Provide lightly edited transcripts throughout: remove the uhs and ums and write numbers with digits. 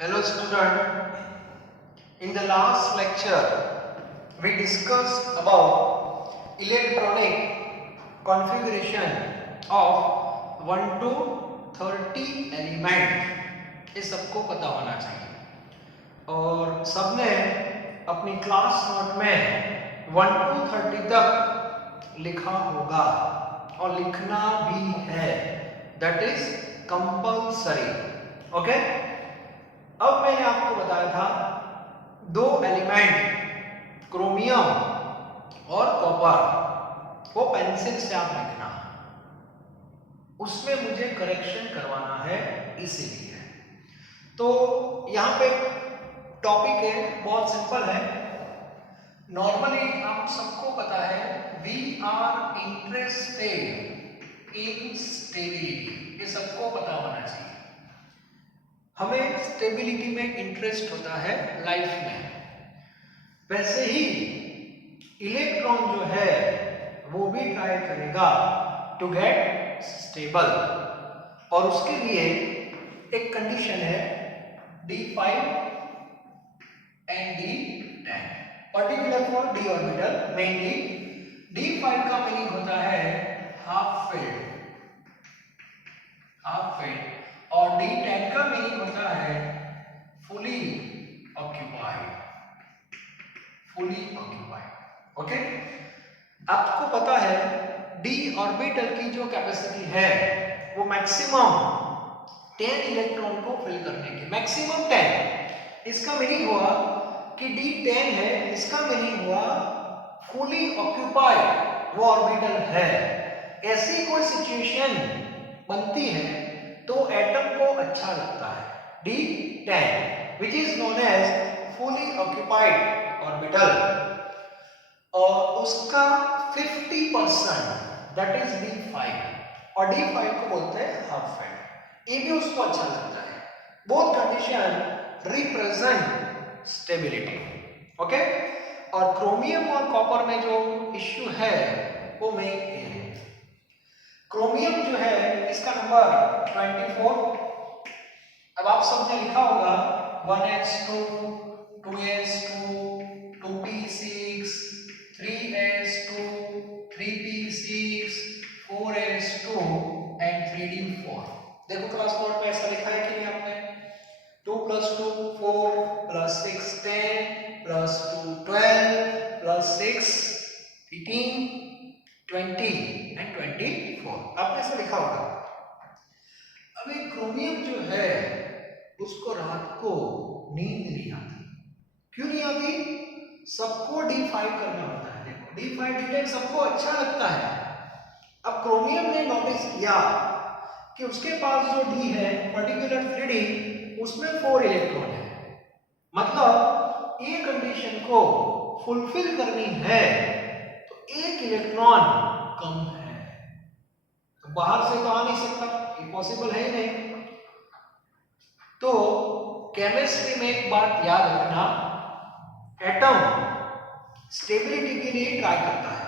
Hello student, in the last lecture we discussed about electronic configuration of 1 to 30 element. ये सबको पता होना चाहिए और सबने अपनी क्लास नोट में 1 to 30 तक लिखा होगा और लिखना भी है, दैट इज कंपल्सरी। ओके, अब मैंने आपको बताया था दो एलिमेंट क्रोमियम और कॉपर वो पेंसिल से आप लिखना, उसमें मुझे करेक्शन करवाना है, इसीलिए। तो यहाँ पे टॉपिक है बहुत सिंपल है। नॉर्मली आप सबको पता है we are interested in stability, ये सबको पता होना चाहिए। हमें स्टेबिलिटी में इंटरेस्ट होता है लाइफ में। वैसे ही इलेक्ट्रॉन जो है वो भी ट्राई करेगा टू गेट स्टेबल, और उसके लिए एक कंडीशन है D5 and D10, particular for d orbital. Mainly D5 का मीनिंग होता है हाफ फिल्ड और D10 का मीनिंग होता है फुली ऑक्यूपाइड। ओके, आपको पता है d ऑर्बिटल की जो कैपेसिटी है वो मैक्सिमम 10 इलेक्ट्रॉन को फिल करने की, मैक्सिमम 10। इसका मीनिंग हुआ कि D10 है, इसका मीनिंग हुआ फुली ऑक्यूपाइड वो ऑर्बिटल है। ऐसी कोई सिचुएशन बनती है तो एटम को अच्छा लगता है D10 which is known as fully occupied orbital, और उसका 50% दैट इज D5 और D5 को बोलते हैं हाफ फिल्ड। ये भी उसको अच्छा लगता है। Both condition represent stability. Okay, और क्रोमियम और कॉपर में जो इश्यू है वो मेन है। क्रोमियम जो है इसका नंबर 24। अब आप सबने लिखा होगा 1s2 2s2 2p6 3s2 3p6 4s2 and 3d4। देखो क्लास नोट में ऐसा लिखा है कि नहीं आपने? 2 + 2 4 + 6 10 + 2 12 + 6 18 20 एंड 24, आपने ऐसा लिखा होगा। अब एक क्रोमियम जो है उसको रात को नींद नहीं आती। क्यों नहीं आती? सबको D5 करना होता है। देखो D5 D10 सबको अच्छा लगता है। अब क्रोमियम ने नोटिस किया कि उसके पास जो D है पर्टिकुलर 3D, उसमें 4 इलेक्ट्रॉन है, मतलब ये कंडीशन को फुलफिल करनी है तो एक इलेक्ट्रॉन कम है, तो बाहर से तो आ नहीं सकता, ये पॉसिबल है ही नहीं। तो केमिस्ट्री में एक बात याद रखना, एटम स्टेबिलिटी के लिए ट्राई करता है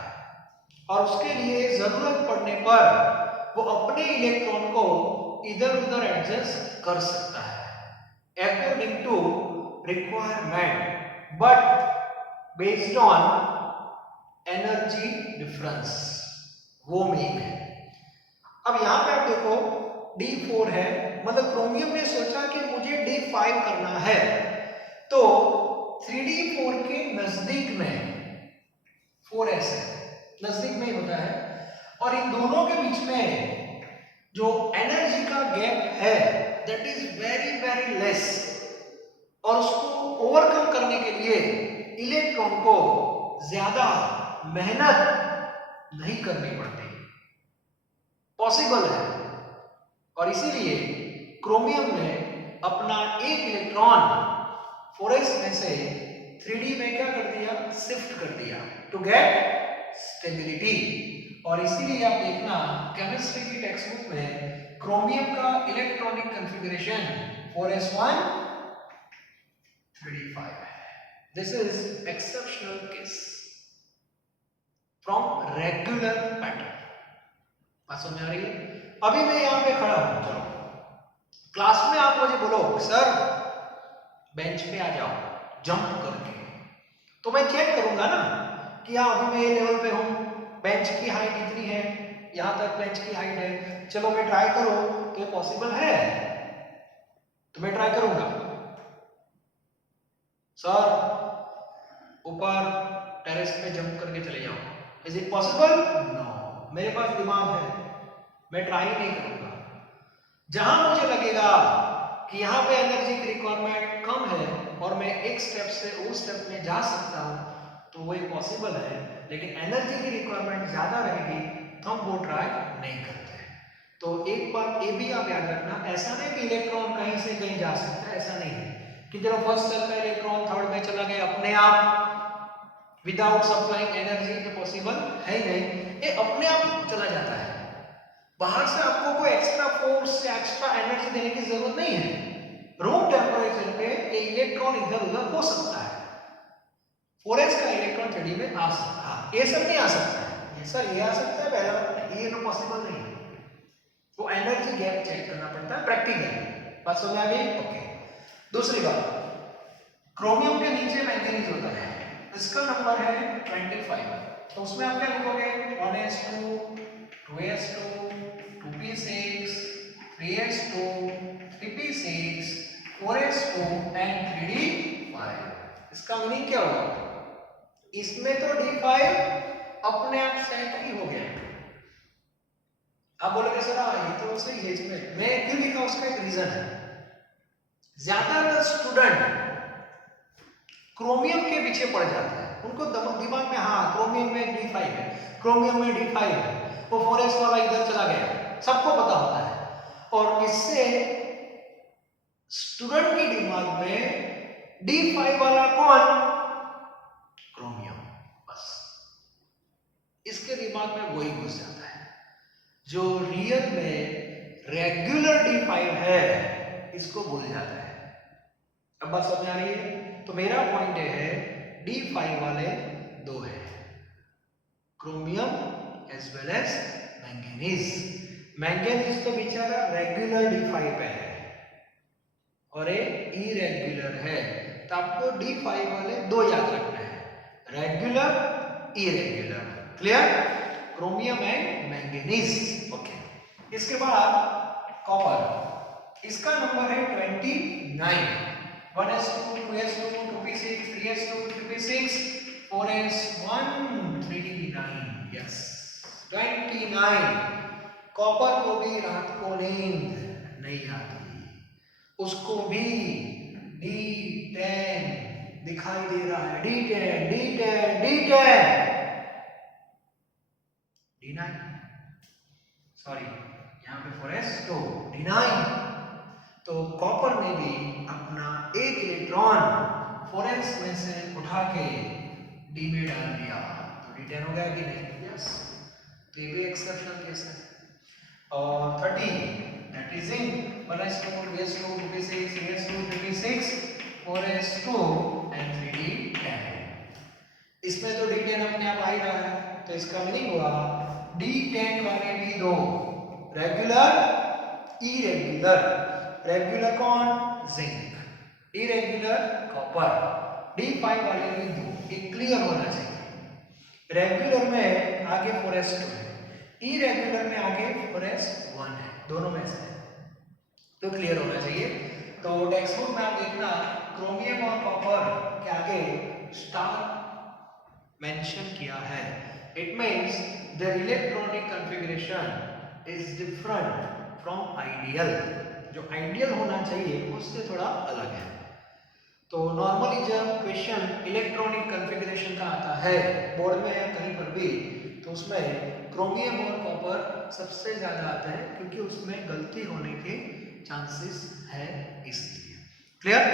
और उसके लिए जरूरत पड़ने पर वो अपने इलेक्ट्रॉन को इधर उधर एडजस्ट कर सकता है according to requirement, but based on energy difference, वो मेन है। अब यहां पे आप देखो D4 है, मतलब क्रोमियम ने सोचा कि मुझे D5 करना है, तो 3D4 के नजदीक में 4s है, नजदीक में ही होता है, और इन दोनों के बीच में जो एनर्जी का गैप है that is very very less, और उसको ओवरकम करने के लिए इलेक्ट्रॉन को ज्यादा मेहनत नहीं करनी पड़ती, पॉसिबल है। और इसीलिए क्रोमियम ने अपना एक इलेक्ट्रॉन 4s में से 3d में क्या कर दिया, शिफ्ट कर दिया टू गेट स्टेबिलिटी। और इसीलिए आप देखना केमिस्ट्री की टेक्स्ट बुक में क्रोमियम का इलेक्ट्रॉनिक कॉन्फ़िगरेशन 4s1 3d5 है। This is exceptional case from regular pattern. बात समझ आ रही है? अभी मैं यहां पे खड़ा हूं, चलो क्लास में आप मुझे बोलो सर बेंच पे आ जाओ जंप करके। तो मैं चेक करूंगा ना कि हाँ अभी मैं ये लेवल पे हूँ, बेंच की हाइट इतनी है, यहाँ तक बेंच की हाइट है, चलो मैं ट्राई करो तो ये पॉसिबल है, तो मैं ट्राई करूंगा। सर ऊपर टेरेस पे जंप करके चले जाओ, इज इट पॉसिबल? नो, मेरे पास दिमाग है, मैं ट्राई नहीं करूंगा। जहां मुझे लगेगा कि यहाँ पे एनर्जी की रिक्वायरमेंट कम है और मैं एक स्टेप से उस स्टेप में जा सकता हूँ, तो वो पॉसिबल है। लेकिन एनर्जी की रिक्वायरमेंट ज्यादा रहेगी तो हम वो ट्राई नहीं करते। तो एक बात ये भी आप याद रखना, ऐसा नहीं कि इलेक्ट्रॉन कहीं से कहीं जा सकता है, ऐसा नहीं है कि चलो फर्स्ट सेल का इलेक्ट्रॉन थर्ड में चला गया अपने आप विदाउट सप्लाइंग एनर्जी, तो पॉसिबल है ही नहीं, ये अपने आप चला जाता है। बाहर से आपको कोई एक्स्ट्रा फोर्स या एक्स्ट्रा एनर्जी देने की जरूरत नहीं है। रूम टेम्परेचर पे ये इलेक्ट्रॉन इधर उधर हो सकता है, 4s का इलेक्ट्रॉन 3d में आ सकता है, ये सब नहीं आ सकता है, ये सर ये आ सकता है, पहला ये तो पॉसिबल नहीं है। वो एनर्जी गैप चेक करना पड़ता है प्रैक्टिकली। बात समझ आ गई? ओके। दूसरी बात, क्रोमियम के नीचे मैंगनीज होता है, इसका नंबर है 25, तो उसमें आप क्या लिखोगे? 1s2 2s2 2p6 3s2 3p6 4s2 and 3d5। इसका मीनिंग क्या होगा? इसमें तो d5 अपने आप सेट ही हो गया। आप बोलोगे सर ये तो सही है, इसमें मैं क्यों लिखा, उसका एक रीजन है। ज्यादातर स्टूडेंट क्रोमियम के पीछे पड़ जाते हैं, उनको दिमाग में हाँ क्रोमियम में d5 है, क्रोमियम में d5 है, वो 4s वाला इधर चला गया, सबको पता होता है। और इससे स्टूडेंट के दिमाग में d5 वाला कौन? क्रोमियम, बस इसके दिमाग में वही घुस जाता है। जो रियल में रेगुलर d5 है इसको भूल जाता है। अब बात समझ आ रही है? तो मेरा पॉइंट है d5 वाले दो है, chromium as well as manganese. Manganese तो बेचारा रेगुलर d5 पे है और एक इरेगुलर है, तो आपको d5 वाले दो याद रखना है, regular irregular. Clear? Chromium and manganese. Okay. इसके बाद कॉपर, इसका नंबर है 29, 1s2 2s2 2p6 3s2 3p6 4s1 3d9। Yes 29। Copper को भी रात को नींद नहीं आती, उसको भी D10 दिखाई दे रहा है, D10 D10 D10 D9, sorry यहाँ पे 4s तो D9। तो कॉपर ने भी अपना एक इलेक्ट्रॉन 4s में से उठा के D में डाल दिया, तो D10 हो गया कि नहीं? यस, तो ये भी एक्सेप्शनल केस है। और 30, that is zinc, 1s2 2s2 2p6 3s2 3p6 4s2 and 3d10। इसमें तो D10 अपने आप आ ही रहा है, तो इसका मीनिंग हुआ D10 वाले भी दो, रेगुलर इरेगुलर। रेगुलर कौन? Zinc, irregular copper. D5 वाले भी दो, एक क्लियर होना चाहिए। रेगुलर में आगे 4s2 है, इरेगुलर में आगे 4s1 है, दोनों में से तो क्लियर होना चाहिए। तो टेक्स्ट बुक में आप देखना क्रोमियम और कॉपर के आगे स्टार मेंशन किया है, it means their electronic configuration is different from ideal। जो आइडियल होना चाहिए उससे थोड़ा अलग है। तो नॉर्मली जब क्वेश्चन इलेक्ट्रॉनिक कॉन्फ़िगरेशन का आता है बोर्ड में या कहीं पर भी, तो उसमें क्रोमियम और कॉपर सबसे ज्यादा आता है, क्योंकि उसमें गलती होने के चांसेस है, इसलिए। क्लियर?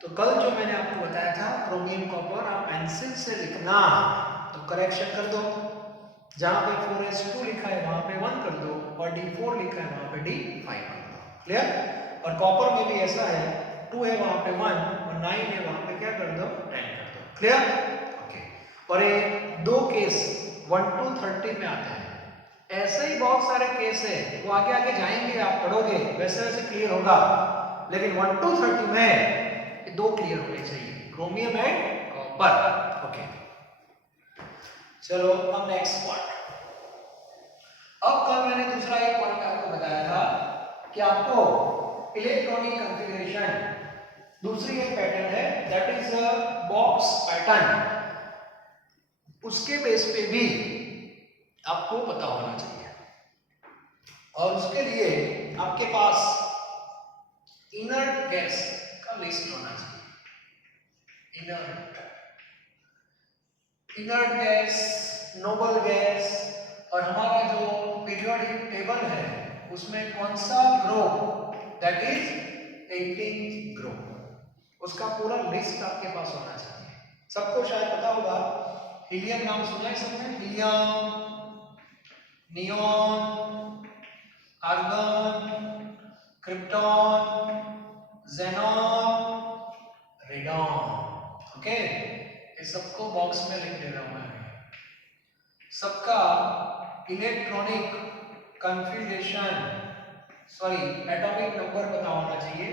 तो कल जो मैंने आपको बताया था क्रोमियम कॉपर, आप पेंसिल से लिखना तो करेक्शन कर दो, जहां पे 4s2 लिखा है वहां पे 1 कर दो और D4 लिखा है वहां पे D5 कर दो। क्लियर? और कॉपर में भी ऐसा है, 2 है वहां पे 1 और 9 है वहां पे क्या कर दो? 10 कर दो। क्लियर? ओके। और ये दो केस 1 to 30 में आते हैं, ऐसे ही बहुत सारे केस है, वो आगे आगे जाएंगे, आप पढ़ोगे वैसे वैसे क्लियर होगा। लेकिन 1 to 30 में दो क्लियर होने चाहिए, क्रोमियम एंड कॉपर। ओके, चलो अब नेक्स्ट पॉइंट। अब कल मैंने दूसरा एक पॉइंट आपको बताया था कि आपको इलेक्ट्रॉनिक कॉन्फ़िगरेशन दूसरी एक पैटर्न है, दैट इज बॉक्स पैटर्न, उसके बेस पे भी आपको पता होना चाहिए। और उसके लिए आपके पास इनर्ट गैस का लिस्ट होना चाहिए। इनर्ट गैस, नोबल गैस, और हमारा जो पीरियोडिक टेबल है उसमें कौन सा group, that is 18th group, उसका पूरा लिस्ट आपके पास होना चाहिए। सबको शायद पता होगा, हीलियम नाम सुना है सबने? Helium, neon, argon, krypton, xenon, radon. Okay, ये सबको बॉक्स में लिख दे रहा हूं मैं। सबका electronic configuration, sorry atomic number पता होना चाहिए।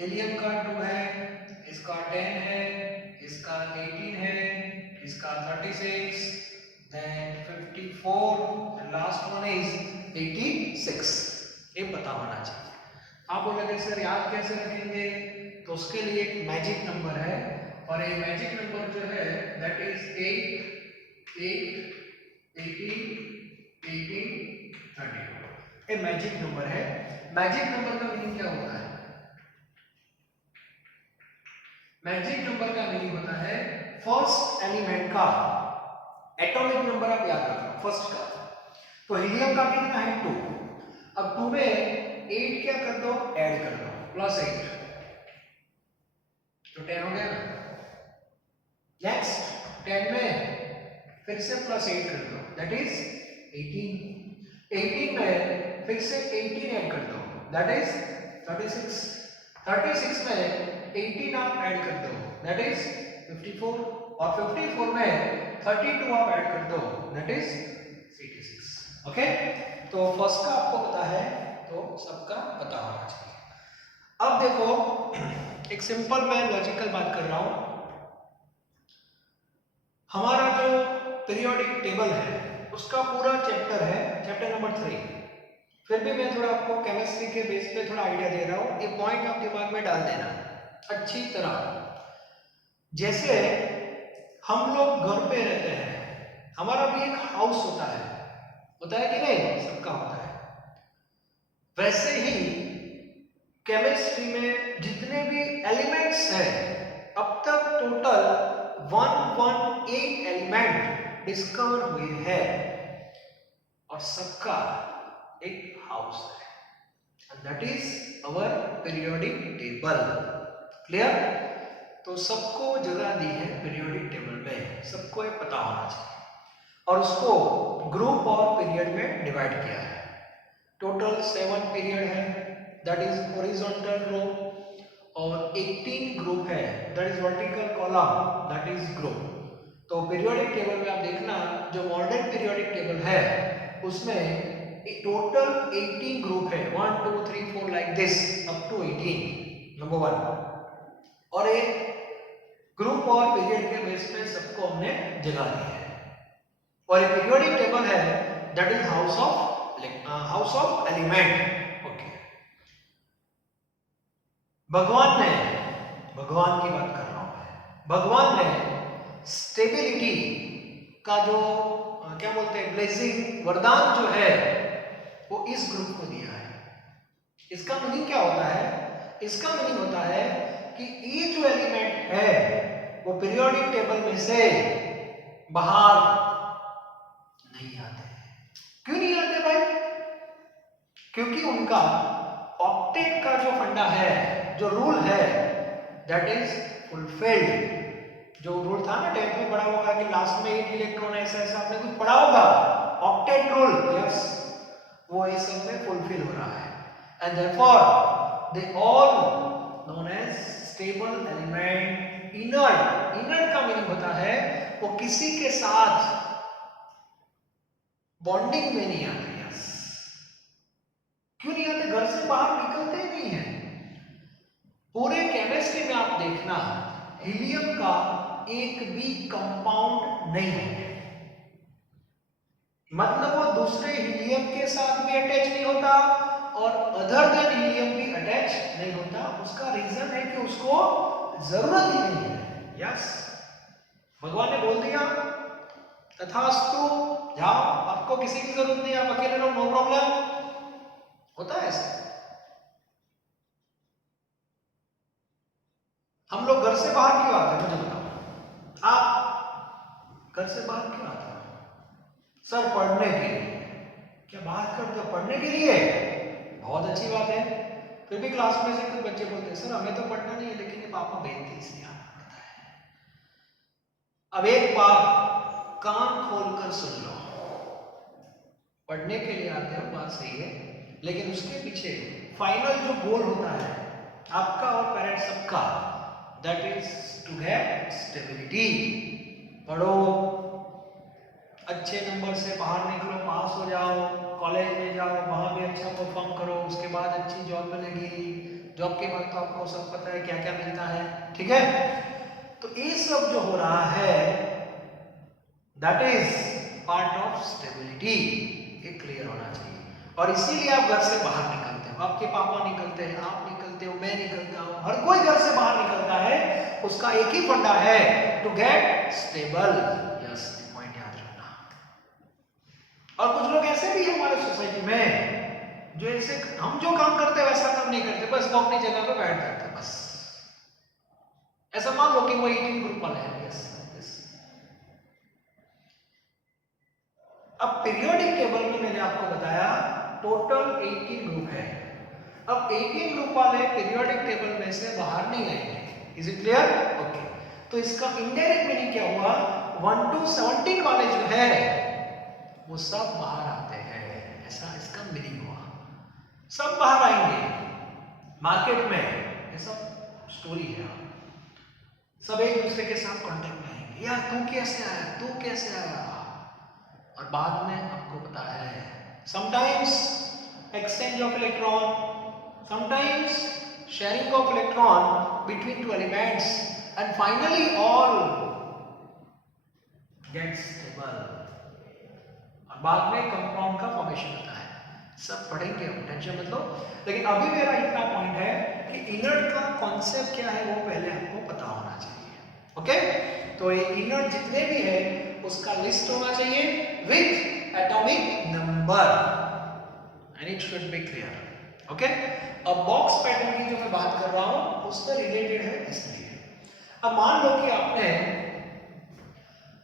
हीलियम का 2 है, इसका 10 है, इसका 18 है, इसका 36, then 54, and last one is 86। ये पता होना चाहिए। आप बोलोगे सर याद कैसे रखेंगे? तो उसके लिए एक मैजिक नंबर है, और ये मैजिक नंबर जो है दैट इज 8, 8, 18, 18, 30। ये मैजिक नंबर है। मैजिक नंबर का मीनिंग क्या होता है? मैजिक नंबर का मीनिंग होता है फर्स्ट एलिमेंट का एटॉमिक नंबर आप याद रखो, फर्स्ट का। तो हीलियम का कितना है? 2। अब 2 में 8 क्या कर दो? ऐड कर दो, +8, तो 10 हो गया ना। नेक्स्ट 10 में फिर से +8 कर दो, दैट इज 18। 18 में फिर से 18 ऐड कर दो, दैट इज 36। 36 में 18 आप ऐड कर दो, दैट इज 54। और 54 में 32 आप ऐड कर दो, दैट इज 86। ओके, तो फर्स्ट का आपको पता है, तो सबका पता होना चाहिए। अब देखो, एक सिंपल मैं लॉजिकल बात कर रहा हूं। हमारा जो पीरियोडिक टेबल है उसका पूरा चैप्टर है, चैप्टर नंबर 3। फिर भी मैं थोड़ा आपको केमिस्ट्री के बेस पे थोड़ा आइडिया दे रहा हूं, ये पॉइंट आप दिमाग में डाल देना अच्छी तरह। जैसे हम लोग घर पे रहते हैं, हमारा भी एक हाउस होता है कि नहीं? सबका होता है। वैसे ही केमिस्ट्री में जितने भी एलिमेंट्स हैं, अब तक टोटल 118 एलिमेंट डिस्कवर हुए हैं, और सबका एक हाउस है, and that is our periodic table. Clear? तो सबको जगह दी है पीरियोडिक टेबल में, सबको ये पता होना चाहिए, और उसको ग्रुप और पीरियड में डिवाइड किया है। टोटल 7 पीरियड है, दैट इज हॉरिजॉन्टल रो, और 18 ग्रुप है, that is vertical column, that is group. तो पीरियोडिक टेबल में आप देखना, जो मॉडर्न पीरियोडिक टेबल है उसमें टोटल 18 ग्रुप है, 1 2 3 4 like this up to 18, number 1। और एक ग्रुप और पीरियड के बेस पे सबको हमने जगह दी है, और एक पीरियोडिक टेबल है, that is house of element. Okay, भगवान की बात कर रहा हूं मैं। भगवान ने स्टेबिलिटी का जो क्या बोलते हैं, ब्लेसिंग, वरदान जो है, वो इस ग्रुप को दिया है। इसका मीनिंग क्या होता है? इसका मीनिंग होता है कि ये जो एलिमेंट है वो पीरियोडिक टेबल में से बाहर नहीं आते। क्यों नहीं आते भाई? क्योंकि उनका ऑक्टेट का जो फंडा है, जो रूल है, दैट इज फुलफिल्ड। जो रूल था ना 10th में पढ़ा होगा कि लास्ट में 8 इलेक्ट्रॉन ऐसा आपने कुछ पढ़ा होगा, ऑक्टेट रूल, यस, वो इस सब में फुलफिल हो रहा है, and therefore they all known as stable element. Inert का मीनिंग होता है वो किसी के साथ बॉन्डिंग में नहीं आते। यस, क्यों नहीं आते? घर से बाहर निकलते ही नहीं है। पूरे केमिस्ट्री में आप देखना हीलियम का एक भी कंपाउंड नहीं है, मतलब वो दूसरे हीलियम के साथ भी अटैच नहीं होता और अदर देन हीलियम भी अटैच नहीं होता। उसका रीजन है कि उसको जरूरत ही नहीं है। यस, भगवान ने बोल दिया तथास्तु, जाओ, आपको किसी की जरूरत नहीं, आप अकेले रहो, नो प्रॉब्लम। होता है ऐसा। हम लोग घर से बाहर क्यों आते हैं, मुझे बताओ, आप घर से बाहर क्यों आते हो? सर पढ़ने के लिए। क्या बात करते हो, पढ़ने के लिए? बहुत अच्छी बात है। फिर भी क्लास में से कुछ बच्चे बोलते हैं सर हमें तो पढ़ना नहीं है, लेकिन ये पापा भेजते इसलिए आना पड़ता है। अब एक बात कान खोलकर सुन लो, पढ़ने के लिए आते हो, बात सही है, लेकिन उसके पीछे फाइनल जो गोल होता है आपका और पेरेंट्स सबका, that is to get stability. पढ़ो, अच्छे नंबर से बाहर निकलो, पास हो जाओ, कॉलेज में जाओ, वहां भी अच्छा परफॉर्म करो, उसके बाद अच्छी जॉब मिलेगी। जॉब के बाद तो आपको सब पता है क्या क्या मिलता है, ठीक है? तो ये सब जो हो रहा है that is part of stability, ये क्लियर होना चाहिए। और इसीलिए आप घर से बाहर निकलते हो, आपके पापा निकलते हैं, आप निकलते हो, मैं निकलता हूं, हर कोई घर से बाहर निकलता है, उसका एक ही फंडा है, to get stable. Yes, point याद रखना। और कुछ लोग ऐसे भी हैं हमारे सोसाइटी में जो ऐसे हम जो काम करते हैं वैसा काम नहीं करते, बस वो अपनी जगह पे बैठ जाते हैं, बस ऐसा मान लो कि वो 18 ग्रुप वाले हैं। यस, अब पीरियोडिक टेबल में मैंने आपको बताया टोटल 18 ग्रुप है। अब 18 ग्रुप वाले पीरियोडिक टेबल में से बाहर नहीं आएंगे। Is it clear? ओके, तो इसका इनडायरेक्ट मीनिंग क्या हुआ, 1 to 17 वाले जो है वो सब बाहर आते हैं, ऐसा इसका मीनिंग हुआ। सब बाहर आएंगे मार्केट में, ऐसा स्टोरी है। सब एक दूसरे के साथ कांटेक्ट में आएंगे, यार तू कैसे आया, तू कैसे आया, और बाद में आपको पता है sometimes exchange of electron, sometimes sharing of electron between two elements, and finally all get stable, और बाद में कंपाउंड का फॉर्मेशन होता है। सब पढ़ेंगे हम, टेंशन मत लो। लेकिन अभी मेरा इतना पॉइंट है कि इनर्ट का कॉन्सेप्ट क्या है वो पहले आपको पता होना चाहिए। ओके, तो ये इनर्ट जितने भी है उसका लिस्ट होना चाहिए with atomic number, and it should be clear. Okay, अब बॉक्स पैटर्न की जो मैं बात कर रहा हूं उससे रिलेटेड है इसलिए। अब मान लो कि आपने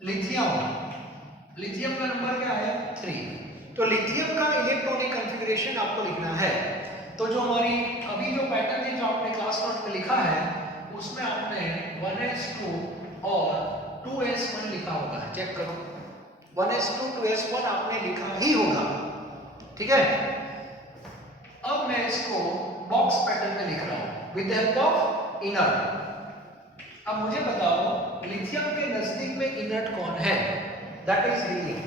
लिथियम का नंबर क्या है 3, तो लिथियम का इलेक्ट्रॉनिक कॉन्फ़िगरेशन आपको लिखना है। तो जो हमारी अभी जो पैटर्न है जो आपने क्लास नोट में लिखा है उसमें आपने 1s2 और 2s1 लिखा होगा, चेक करो 1s2 2s1 आपने लिखा ही होगा, ठीक है? अब मैं इसको बॉक्स पैटर्न में लिख रहा हूं with the help of inert. अब मुझे बताओ लिथियम के नजदीक में इनर्ट कौन है, दैट इज हीलियम।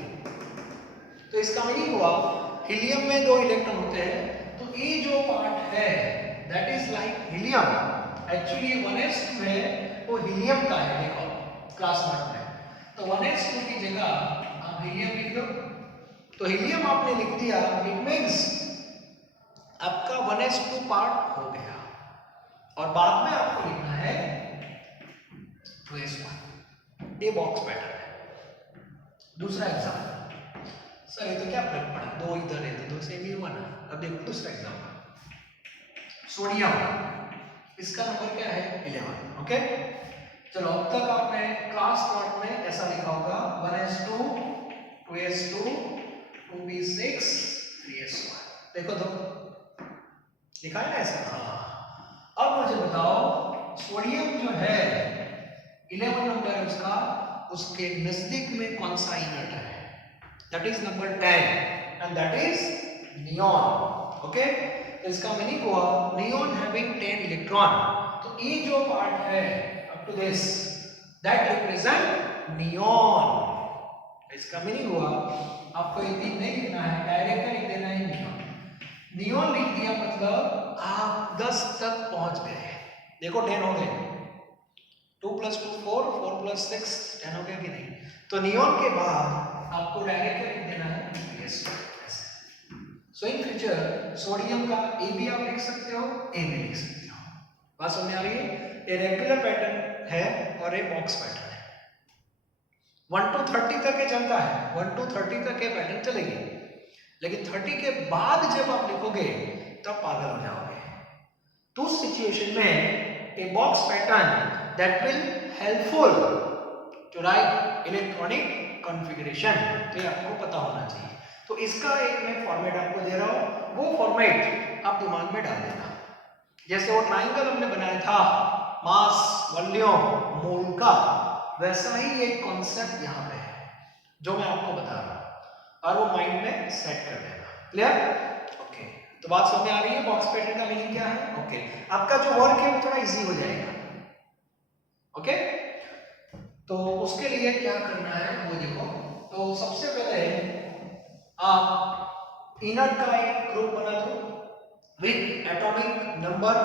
तो इसका मीनिंग हुआ हीलियम में 2 इलेक्ट्रॉन होते हैं, तो ये जो पार्ट है that is like helium, actually 1s2 है वो हीलियम का है, देखो क्लास नोट में, तो 1s2 की जगह आप हीलियम लिख दो। तो हीलियम आपने लिख दिया, इट मींस आपका 1s2 पार्ट हो गया, और बाद में आपको लिखना है 2s1। ये बॉक्स पैटर्न है। दूसरा एग्जांपल, सर ये तो क्या फर्क पड़ा, 2 इधर है तो 2 सेम ही हुआ ना। अब देखो दूसरा एग्जांपल, सोडियम, इसका नंबर क्या है 11। ओके, चलो अब तक आपने क्लास नोट में ऐसा लिखा होगा 1s2 2s2 2p6 3s1, देखो तो लिखा है ना ऐसा। हाँ, अब मुझे बताओ सोडियम जो है 11 नंबर है उसका, उसके नजदीक में कौन सा इनर्ट है, that is number 10, and that is neon. Okay, तो इसका मीनिंग हुआ नियॉन हैविंग 10 इलेक्ट्रॉन, तो ये जो पार्ट है up to this that represent neon. इसका मीनिंग हुआ आपको ये नहीं लिखना है, डायरेक्ट लिख देना है नियॉन। नियॉन लिख दिया मतलब आप 10 तक पहुंच गए, देखो 10 हो गए, 2 + 2 4, 4 + 6 10 हो गया कि नहीं? तो नियॉन के बाद आपको डायरेक्ट लिख देना है PS। So in future sodium का ए भी आप लिख सकते हो, ए भी लिख सकते हो। बात समझ आ रही है? ये रेगुलर पैटर्न है और ये बॉक्स पैटर्न है। 1 to 30 तक ये चलता है, 1 to 30 तक ये पैटर्न चलेगी, लेकिन 30 के बाद जब आप लिखोगे तब पागल हो जाओगे। तो उस सिचुएशन में a box pattern that will helpful to write electronic configuration, तो ये आपको पता होना चाहिए। तो इसका एक मैं फॉर्मेट आपको दे रहा हूं, वो फॉर्मेट आप दिमाग में डाल देना। जैसे वो ट्राइंगल हमने बनाया था मास वॉल्यूम मोल का, वैसा ही एक कॉन्सेप्ट यहाँ पे है जो मैं आपको बता रहा हूँ, और वो माइंड में सेट कर देना। क्लियर? तो बात समझ में आ रही है बॉक्स पैटर्न का मीनिंग क्या है? ओके, आपका जो वर्क है वो थोड़ा इजी हो जाएगा। ओके, तो उसके लिए क्या करना है वो देखो। तो सबसे पहले आप इनर का एक ग्रुप बना दो with atomic number.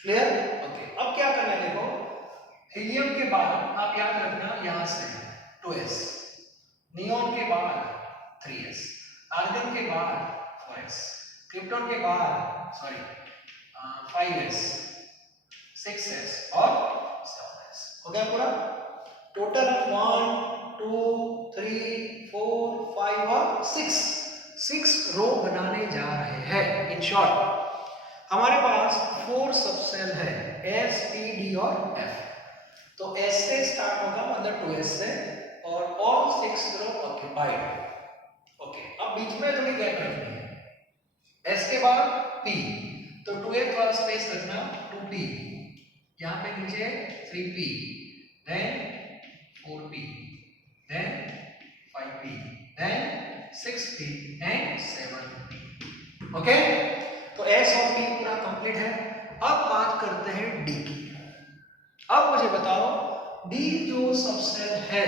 Clear? Okay, अब क्या करना है देखो, हीलियम के बाद आप याद रखना यहां से 2s, नियॉन के बाद 3s, आर्गन के बाद 4s, क्रिप्टॉन के बाद 5s, 6s और 7s। हो गया पूरा? टोटल 1 2 3 4 5 और 6 रो बनाने जा रहे हैं। इन शॉर्ट हमारे पास 4 सबसेल है, S, P, D और F। तो S से स्टार्ट होगा, मतलब 2s से, और ऑल 6 रो ऑक्यूपाइड। ओके, अब बीच में थोड़ी गैप रखनी है। S के बाद P, तो 2a का स्पेस रखना 2p, यहाँ पे नीचे 3p, देन 4p, देन 5p, देन 6p एंड 7p। ओके, तो S और P पूरा कंप्लीट है। अब बात करते हैं D की। अब मुझे बताओ D जो सबसेल है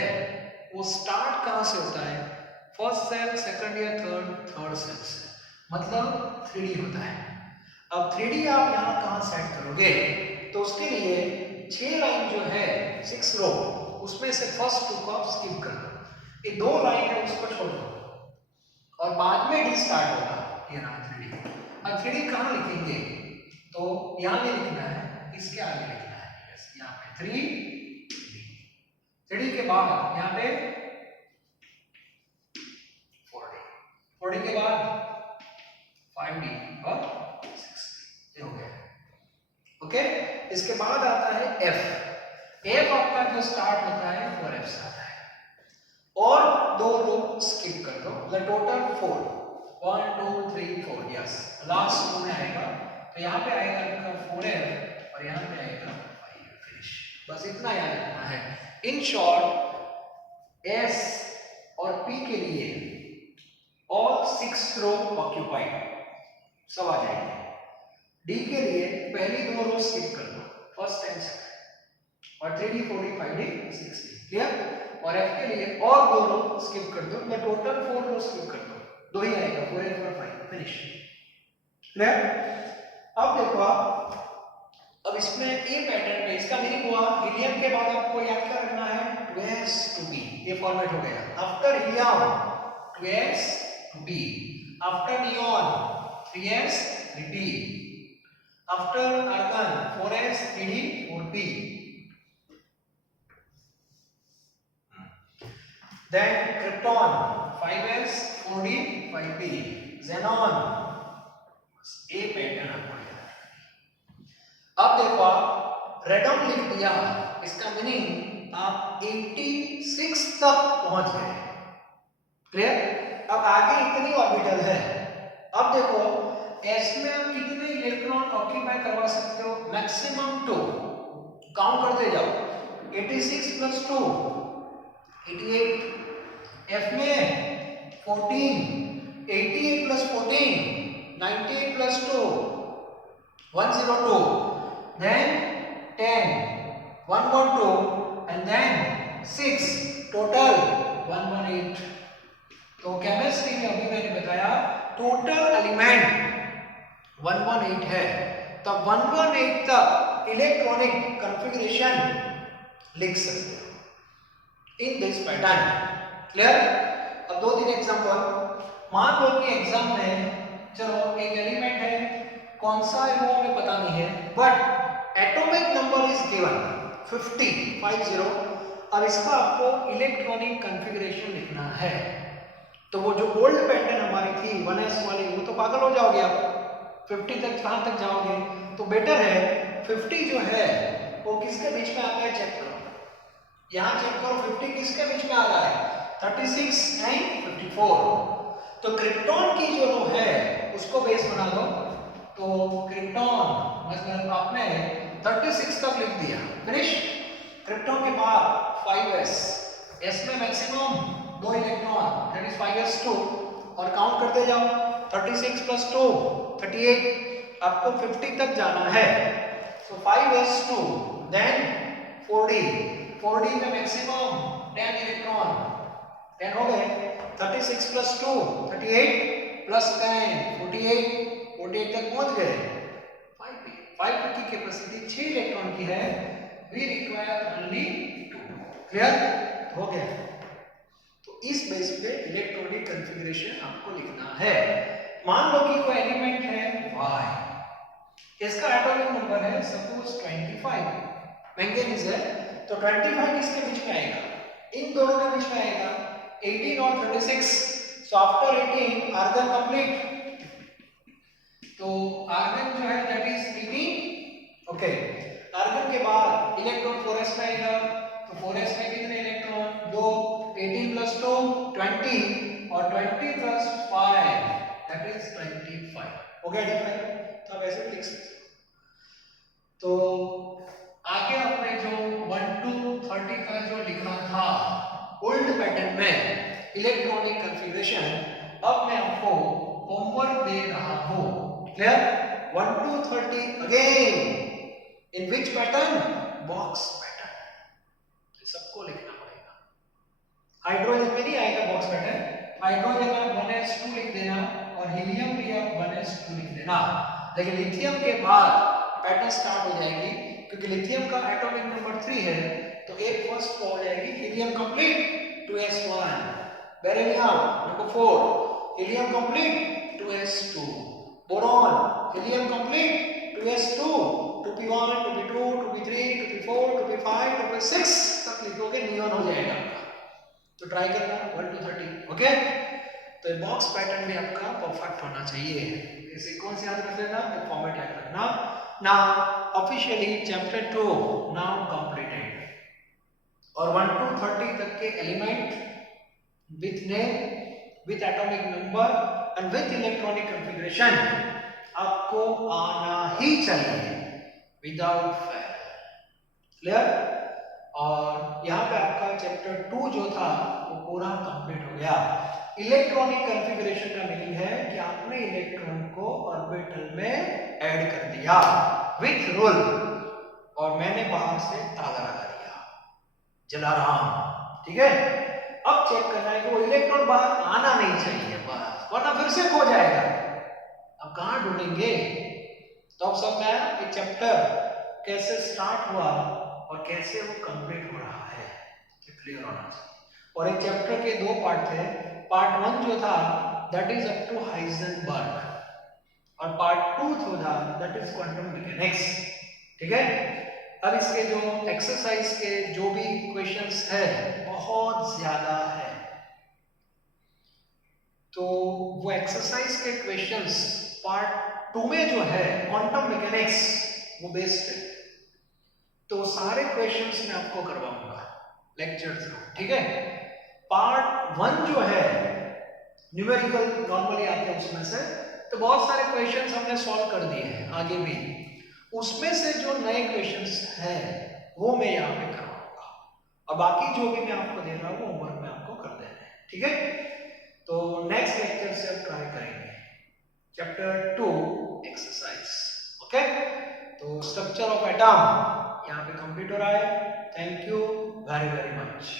वो स्टार्ट कहां से होता है? फर्स्ट सेल, सेकंड या थर्ड सेल से, मतलब 3D होता है। अब 3D आप यहाँ कहाँ सेट करोगे? तो उसके लिए 6 लाइन जो है 6 रो, उसमें से फर्स्ट 2 को स्किप कर दो, ये 2 लाइन है उसको छोड़ दो, और बाद में D स्टार्ट होगा। ये रहा 3D। अब 3D कहाँ लिखेंगे? तो यहाँ नहीं लिखना है, इसके आगे लिखना है। यस, यहाँ पे 3D के बाद यहाँ पे 4D के बाद 5D और 6D। ये हो गया। ओके, इसके बाद आता है F आपका जो स्टार्ट होता है 4F से आता है, और 2 रो स्किप कर दो, मतलब टोटल 4, 1 2 3 4। यस, लास्ट रो में आएगा, तो यहाँ पे आएगा आपका 4F और यहाँ पे आएगा 5F। फिनिश। बस इतना याद रखना है। इन शॉर्ट S और P के लिए ऑल 6 रो ऑक्यूपाइड, सब आ जाएंगे। D के लिए पहली 2 रो स्किप कर दो, फर्स्ट एंड सेकंड, और 3D 4D 5D 6D। Clear? और F के लिए और 2 रो स्किप कर दो, मतलब टोटल 4 रो स्किप कर दो, 2 ही आएगा, 4F और 5। फिनिश। क्लियर? अब देखो आप, अब इसमें ए पैटर्न में इसका मीनिंग हुआ, हीलियम के बाद आपको याद क्या रखना है? 2s 2p। ये फॉर्मेट हो गया। After helium 2s 2p, after neon 3s 3p, after argon 4s 3d 4p, then krypton 5s 4d 5p, xenon। ए पैटर्न आपको याद रखना। अब देखो आप रेडॉन लिख दिया, इसका मीनिंग आप 86 तक पहुंच गए। क्लियर? अब आगे इतनी ऑर्बिटल है। अब देखो S में आप कितने इलेक्ट्रॉन ऑक्यूपाई करवा सकते हो? मैक्सिमम 2। काउंट करते जाओ, 86 + 2 88। F में 14, 88 + 14 98 + 2 102, then 10 112 and then 6, total 118। तो केमिस्ट्री में अभी मैंने बताया टोटल एलिमेंट 118 है, तब 118 तक इलेक्ट्रॉनिक कॉन्फ़िगरेशन लिख सकते हो इन दिस पैटर्न। क्लियर? अब 2-3 एग्जांपल। मान लो कि एग्जाम में चलो एक एलिमेंट है, कौन सा है वो हमें पता नहीं है, but atomic number is given 50। अब इसका आपको इलेक्ट्रॉनिक कॉन्फ़िगरेशन लिखना है। तो वो जो ओल्ड पैटर्न हमारी थी 1s वाली, वो तो पागल हो जाओगे आप, 50 तक कहां तक जाओगे? तो बेटर है 50 जो है वो किसके बीच में आता है चेक करो। यहां चेक करो 50 किसके बीच में आ रहा है, 36 एंड 54। तो क्रिप्टॉन की जो है उसको बेस बना दो। तो क्रिप्टॉन मतलब आपने 36 तक लिख दिया, फिनिश। क्रिप्टॉन के बाद 5s, s में maximum 2 electron, that is 5s2, और काउंट करते जाओ 36 + 2 38। आपको 50 तक जाना है। सो 5s2 देन 40 में मैक्सिमम 10 इलेक्ट्रॉन, 10 हो गए। 36 + 2 38 + 10 48 तक पहुंच गए। 5 की कैपेसिटी 6 इलेक्ट्रॉन की है, वी रिक्वायर ओनली 2। क्लियर? हो गया। तो इस बेस पे इलेक्ट्रॉनिक कॉन्फ़िगरेशन आपको लिखना है। मान लो कि कोई एलिमेंट है Y, इसका एटॉमिक नंबर है सपोज 25, मैंगनीज है, तो 25 किसके बीच में आएगा? इन दोनों के बीच में आएगा, 18 और 36। सो आफ्टर 18 आर्गन कंप्लीट, तो आर्गन जो है दैट इज 18। ओके, आर्गन के बाद इलेक्ट्रॉन 4s में आएगा, तो 4s में कितने इलेक्ट्रॉन? 2। 18 + 2 20, और 20 + 5 दैट इज 25। हो गया 25। तो आप ऐसे लिख सकते हो। तो आगे आपने जो 1 to 30 का जो लिखा था ओल्ड पैटर्न में इलेक्ट्रॉनिक कॉन्फ़िगरेशन, अब मैं आपको होमवर्क दे रहा हूं। Clear? 1 to 30 again in which pattern? Box pattern. तो सबको लिखना पड़ेगा। हाइड्रोजन में नहीं आएगा बॉक्स पैटर्न, हाइड्रोजन में 1s2 लिख देना, और हीलियम भी आप 1s2 लिख देना। लेकिन लिथियम के बाद पैटर्न स्टार्ट हो जाएगी, क्योंकि लिथियम का एटॉमिक नंबर 3 है, तो एक फर्स्ट हो जाएगी helium complete 2s1, beryllium number 4, helium complete 2s2, boron helium complete 2s2, 2p1 2p2 2p3 2p4 2p5 2p6 तक लिखोगे नियॉन हो जाएगा आपका। तो ट्राई करना 1 to 30। ओके, तो बॉक्स पैटर्न भी आपका परफेक्ट होना चाहिए। सीक्वेंस याद रख लेना, एक फॉर्मेट याद रखना। Now officially chapter 2 now completed, और 1 to 30 तक के element with name, with atomic number and with electronic configuration आपको आना ही चाहिए विदाउट फेल। क्लियर? और यहाँ पे आपका चैप्टर 2 जो था वो पूरा कंप्लीट हो गया। इलेक्ट्रॉनिक कॉन्फ़िगरेशन का मीनिंग है कि आपने इलेक्ट्रॉन को ऑर्बिटल में ऐड कर दिया विथ रूल, और मैंने बाहर से ताला लगा दिया, जला रहा हूं। ठीक है? अब चेक करना है कि वो इलेक्ट्रॉन बाहर आना नहीं चाहिए बस, वरना फिर से खो जाएगा। अब कहां ढूंढेंगे? तो अब सब मैं एक चैप्टर कैसे स्टार्ट हुआ और कैसे वो कंप्लीट हो रहा है क्लियर होना चाहिए। और एक चैप्टर के 2 पार्ट थे। पार्ट 1 जो था that is up to Heisenberg, और पार्ट 2 जो था दैट इज क्वांटम मैकेनिक्स। ठीक है? अब इसके जो एक्सरसाइज के जो भी क्वेश्चंस है बहुत ज्यादा है, तो वो एक्सरसाइज के क्वेश्चंस पार्ट 2 में जो है क्वांटम मैकेनिक्स वो बेस्ड है। तो सारे क्वेश्चंस मैं आपको करवाऊंगा लेक्चर्स में। ठीक है? पार्ट 1 जो है न्यूमेरिकल नॉर्मली आते हैं उसमें से, तो बहुत सारे क्वेश्चंस हमने सॉल्व कर दिए हैं आगे भी। उसमें से जो नए क्वेश्चंस हैं वो मैं यहाँ पे करवाऊंगा, और बाकी जो भी मैं आपको दे रहा हूँ वो होमवर्क में आपको कर देना है। ठीक है? तो नेक्स्ट लेक्चर से अब ट्राई करेंगे चैप्टर 2 एक्सरसाइज। ओके, तो स्ट्रक्चर ऑफ एटम यहाँ पे कंप्लीट हो रहा है। Thank you very very much.